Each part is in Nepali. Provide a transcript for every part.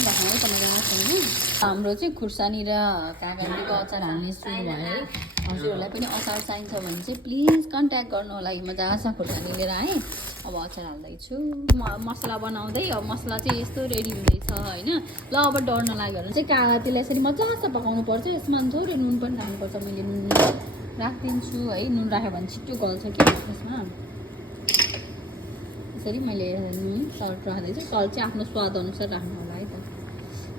पनि राख्नु है टमाटर हाम्रो चाहिँ खुर्सानी र काँक्राको अचार हाल्ने सुरु भयो है। हजुरहरूलाई पनि अचार चाहिन्छ भने चाहिँ प्लिज कन्ट्याक्ट गर्नु होला। मजासँग खुर्सानी लिएर आएँ। अब अचार हाल्दैछु। मसला बनाउँदै अब मसला चाहिँ यस्तो रेडी हुँदैछ होइन। ल अब डर नलाग्यो भने चाहिँ त्यसलाई यसरी मजासँग पकाउनु पर्छ। यसमा थोरै नुन पनि राख्नुपर्छ। मैले नुन राखिदिन्छु है। नुन राख्यो भने छिट्टो गल्छ कि यसमा। यसरी मैले नुन सल्ट राख्दैछु। सल्ट चाहिँ आफ्नो स्वाद अनुसार राख्नु होला है त।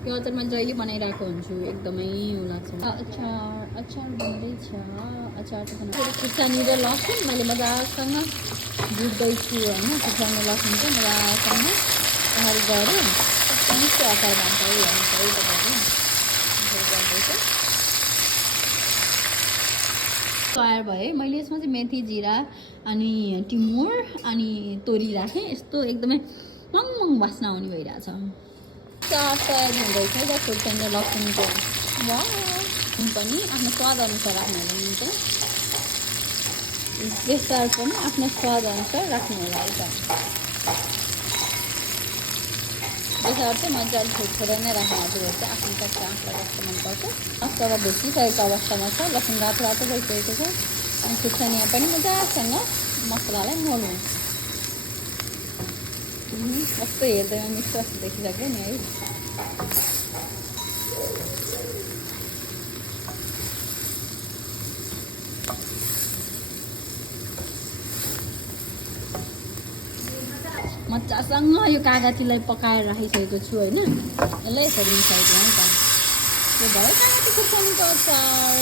यो अचार मैले जहिले बनाइरहेको हुन्छु। एकदमै उ लाग्छ। अचार बन्दैछ। अचार त खुर्सानी र लसुन मैले मजासँग भुट्दैछु होइन। खुर्सानी र लसुन चाहिँ मजासँग तयारी गरेँ। मिठो अचार भन्छ है तपाईँले गर्दैछ। तयार भए मैले यसमा चाहिँ मेथी जिरा अनि टिमुर अनि तोरी राखेँ। यस्तो एकदमै मङमङ वासना आउने भइरहेछ। चाट तयार हुँदैछ है त खुर्सानी र लसुनको। नुन पनि आफ्नो स्वाद अनुसार राख्नु होला। नुन पनि बेसार पनि आफ्नो स्वाद अनुसार राख्नु होला है त। बेसार चाहिँ मजाले छोटो नै राख्नु। हजुरहरू चाहिँ आफ्नो कच्चा आँखा जस्तो मनपर्छ। मसला भुटिसकेको अवस्थामा छ। लसुन रातो रातो भइसकेको छ। अनि खुर्सानीमा पनि मजासँग मसलालाई मोल्नु। कस्तो हेर्दैमा मिठो जस्तो देखिसक्यो नि है। मजासँग यो कागतीलाई पकाएर राखिसकेको छु होइन। यसलाई यसरी मिसाइदिउँ है त। यो भयो कागती खुर्सानीको अचार।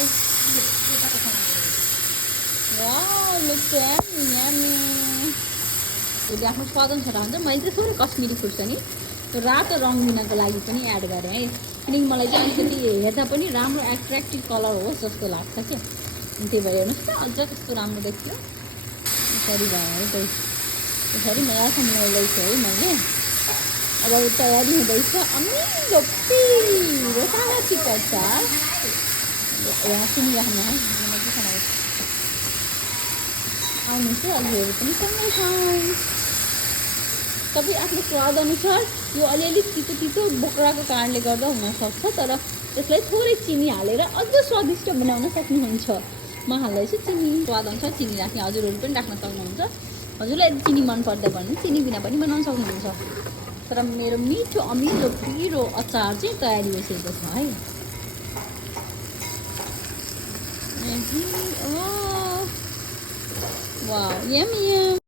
यसले आफ्नो स्वाद अनुसार हुन्छ। मैले चाहिँ थोरै कश्मिरी खुर्सानी रातो रङ दिनको लागि पनि एड गरेँ है। किनकि मलाई चाहिँ अलिकति हेर्दा पनि राम्रो एट्र्याक्टिभ कलर होस् जस्तो लाग्छ क्या। त्यही भएर हेर्नुहोस् त अझ कस्तो राम्रो देखियो। यसरी भयो है त। यसरी मजासँग मोल्दैछु है मैले। अब तयारी हुँदैछ अमिलो पिरो कागतीको अचार। यहाँ सुनिराख्नु है। आउनु चाहिँ हजुरहरू पनि सँगै खाउँ। तपाईँ आफ्नो स्वाद अनुसार यो अलिअलि तितो तितो बोक्राको कारणले गर्दा हुनसक्छ। तर त्यसलाई थोरै चिनी हालेर अझ स्वादिष्ट बनाउन सक्नुहुन्छ। म हाल्दैछु चिनी। स्वाद अनुसार चिनी राख्ने। हजुरहरू पनि राख्न सक्नुहुन्छ। हजुरलाई यदि चिनी मन पर्दैन भने चिनी बिना पनि बनाउन सक्नुहुन्छ। तर मेरो मिठो अमिलो पिरो अचार चाहिँ तयारी भइसकेको छ है। वाह यम यम।